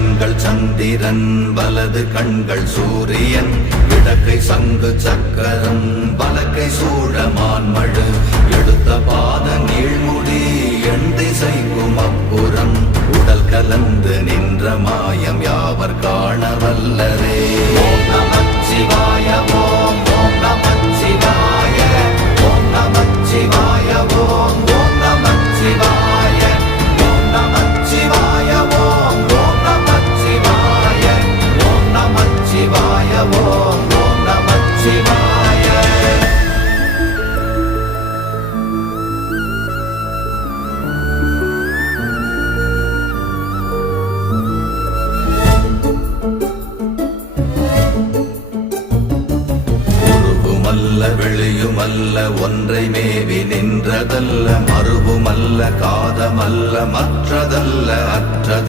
கண்கள் சந்திரன் வலது கண்கள் சூரியன் இடக்கை சங்கு சக்கரம் வலக்கை சூழமான்மழு எடுத்த பாத நீழ்முடி எண் திசைக்கும் அப்புறம் உடல் கலந்து நின்ற மாயம் யாவர் காண வல்லரே. ஓம் நமச்சிவாய ஓம் ஓம் நமச்சிவாய ஓம் நமச்சிவாய ஓம் ஓம் நமச்சிவாய ஓம் நமச்சிவாய ஓம் ஓம் நமச்சிவாய ஓம் நமச்சிவாய ஓம் ஓம் நமச்சிவாய. வெளியுமல்ல ஒன்றை மேவி நின்றதல்ல மறுவுமல்ல காதமல்ல மற்றதல்ல அற்றது